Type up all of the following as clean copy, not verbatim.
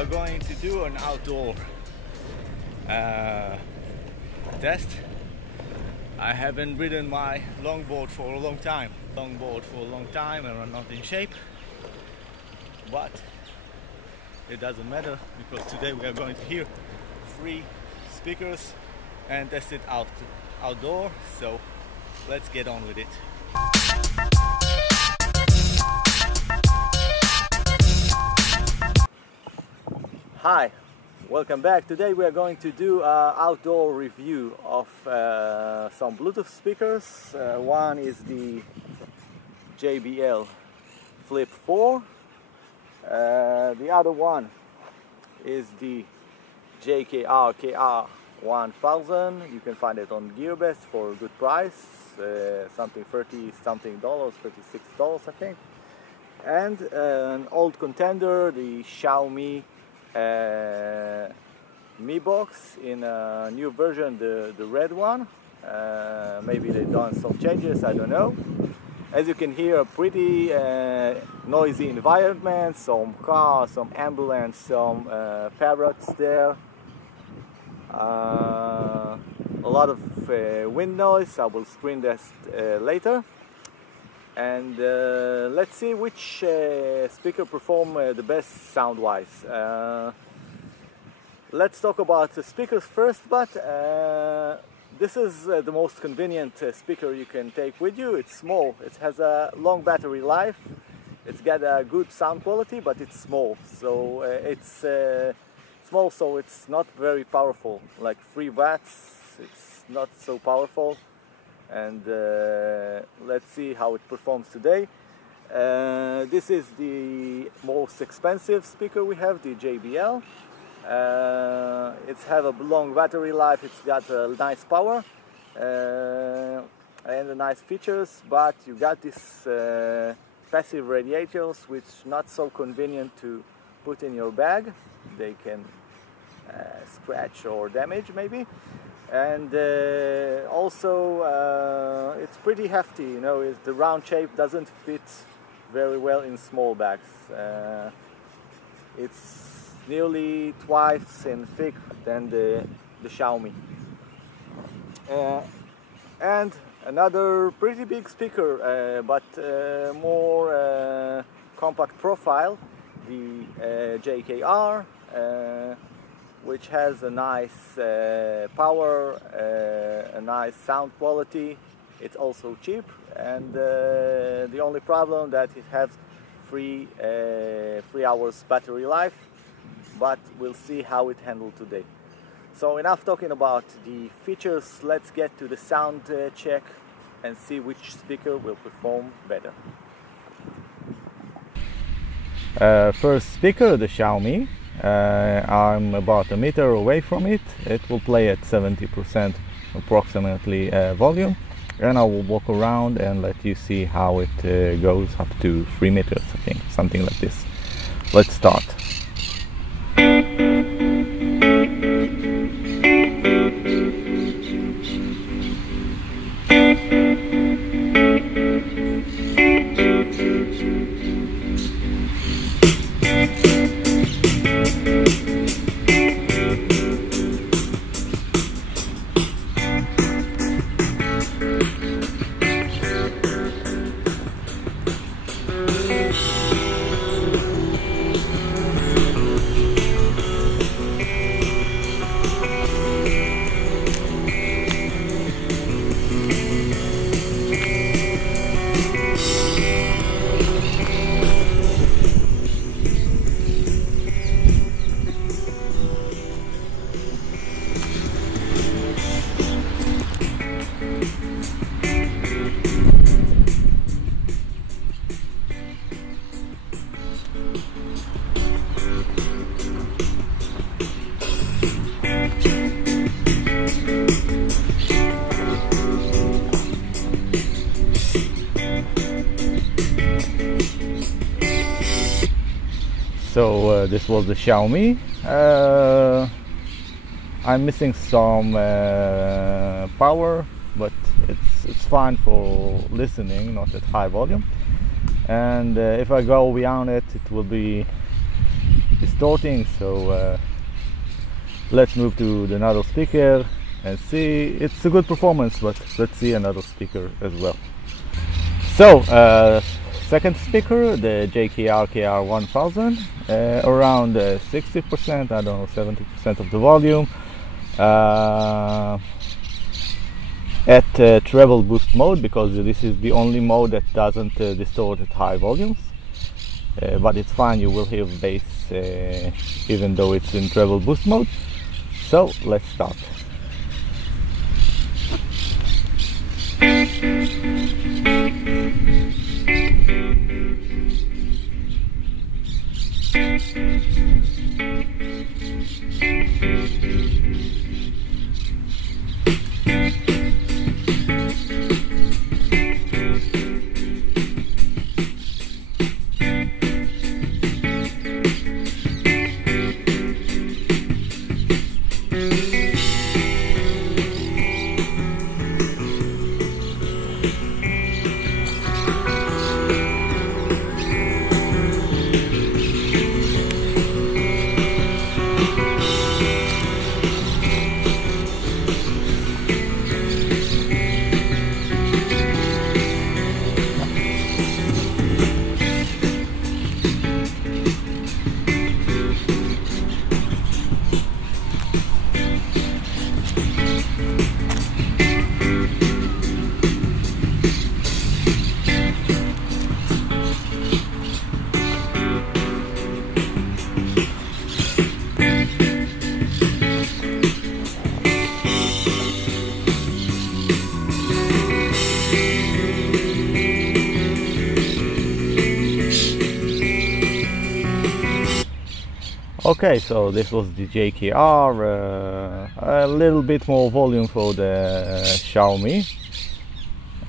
are going to do an outdoor test. I haven't ridden my longboard for a long time. And I'm not in shape. But it doesn't matter, because today we are going to hear 3 speakers and test it outdoor. So let's get on with it. Hi, welcome back. Today we are going to do an outdoor review of some Bluetooth speakers. One is the JBL flip4. The other one is the JKR KR1000. You can find it on GearBest for a good price, something $36 I think. And an old contender, the Xiaomi Mi Box in a new version, the red one. Maybe they've done some changes, I don't know. As you can hear, a pretty noisy environment, some cars, some ambulance, some parrots there. A lot of wind noise. I will screen test later. And let's see which speaker perform the best sound-wise. Let's talk about the speakers first, but this is the most convenient speaker you can take with you. It's small, it has a long battery life, it's got a good sound quality, but it's small. So it's small, so it's not very powerful, like 3 watts, it's not so powerful. And let's see how it performs today. This is the most expensive speaker we have, the JBL. It's have a long battery life, it's got a nice power and nice features, but you got these passive radiators which not so convenient to put in your bag. They can scratch or damage maybe. And also it's pretty hefty, you know, the round shape doesn't fit very well in small bags. It's nearly twice in thick than the Xiaomi. And another pretty big speaker, but more compact profile, the JKR, which has a nice power, a nice sound quality. It's also cheap, and the only problem that it has 3 hours battery life, but we'll see how it handled today. So enough talking about the features, let's get to the sound check and see which speaker will perform better. First speaker, the Xiaomi. I'm about a meter away from it. It will play at 70% approximately volume, and I will walk around and let you see how it goes up to 3 meters, I think, something like this. Let's start. So this was the Xiaomi. I'm missing some power, but it's fine for listening, not at high volume. And if I go beyond it, it will be distorting. So let's move to another speaker and see. It's a good performance, but let's see another speaker as well. So second speaker, the JKR KR1000, around 60%, I don't know, 70% of the volume, at treble boost mode, because this is the only mode that doesn't distort at high volumes, but it's fine, you will hear bass even though it's in treble boost mode. So let's start. Okay, so this was the JKR, a little bit more volume for the Xiaomi,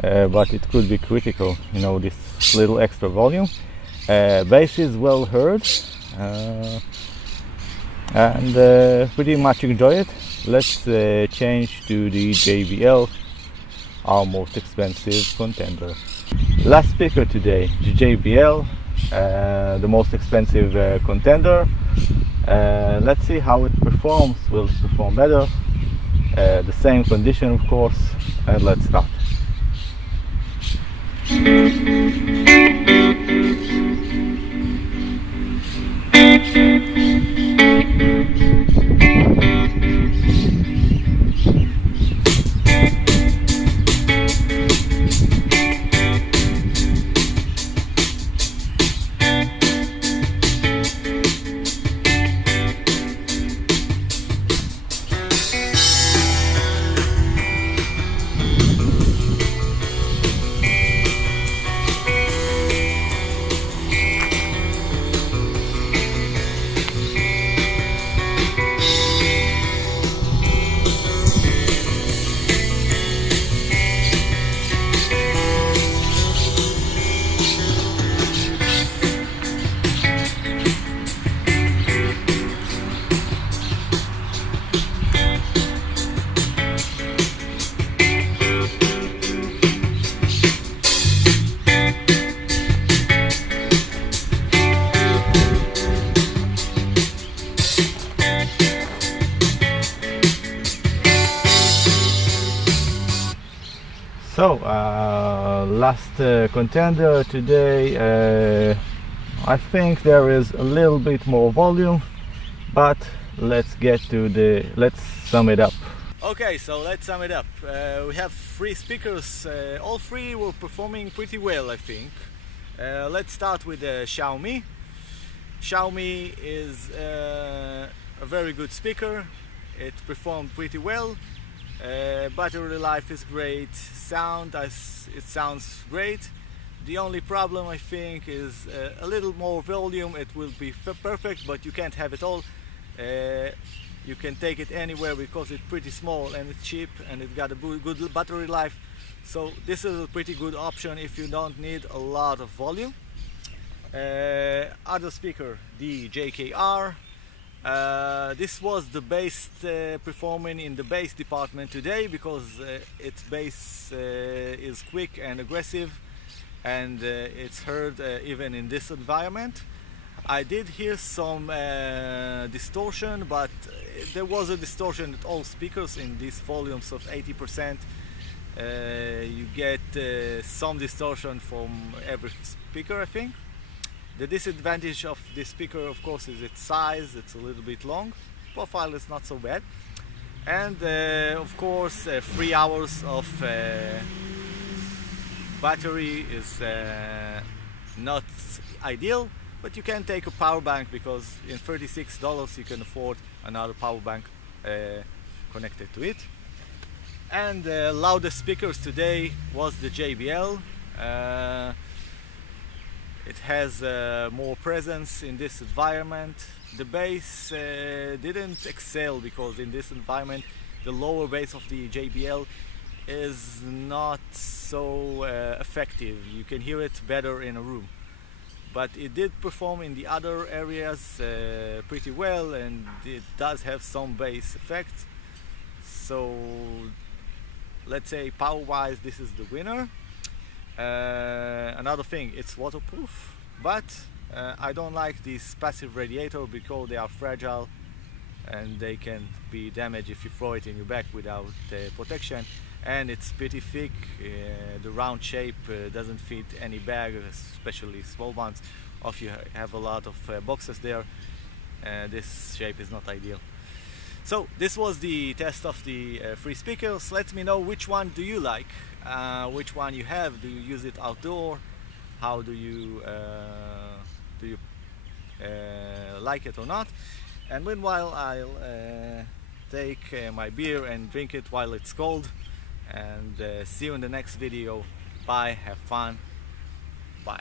but it could be critical, you know, this little extra volume. Bass is well heard, and pretty much enjoy it. Let's change to the JBL, our most expensive contender. Last speaker today, the JBL, the most expensive contender. Let's see how it performs. Will it perform better? The same condition, of course, and let's start. So last contender today, I think there is a little bit more volume, but let's sum it up. Okay, so let's sum it up. We have three speakers, all three were performing pretty well, I think. Let's start with Xiaomi. Xiaomi is a very good speaker. It performed pretty well. Battery life is great, it sounds great. The only problem, I think, is a little more volume. It will be perfect, but you can't have it all. You can take it anywhere because it's pretty small and it's cheap and it's got a good battery life. So this is a pretty good option if you don't need a lot of volume. Other speaker, the JKR. This was the bass performing in the bass department today, because its bass is quick and aggressive, and it's heard even in this environment. I did hear some distortion, but there was a distortion at all speakers in these volumes of 80%. You get some distortion from every speaker, I think. The disadvantage of this speaker, of course, is its size. It's a little bit long. Profile is not so bad. And of course 3 hours of battery is not ideal, but you can take a power bank, because in $36 you can afford another power bank connected to it. And the loudest speakers today was the JBL. It has more presence in this environment. The bass didn't excel, because in this environment the lower bass of the JBL is not so effective. You can hear it better in a room, but it did perform in the other areas pretty well, and it does have some bass effects. So let's say power wise this is the winner. Another thing, it's waterproof, but I don't like these passive radiator because they are fragile and they can be damaged if you throw it in your bag without protection. And it's pretty thick. The round shape doesn't fit any bag, especially small ones. Or if you have a lot of boxes there, this shape is not ideal. So this was the test of the 3 speakers. Let me know which one do you like, which one you have. Do you use it outdoor? How do you like it or not? And meanwhile I'll take my beer and drink it while it's cold. And see you in the next video. Bye, have fun, bye.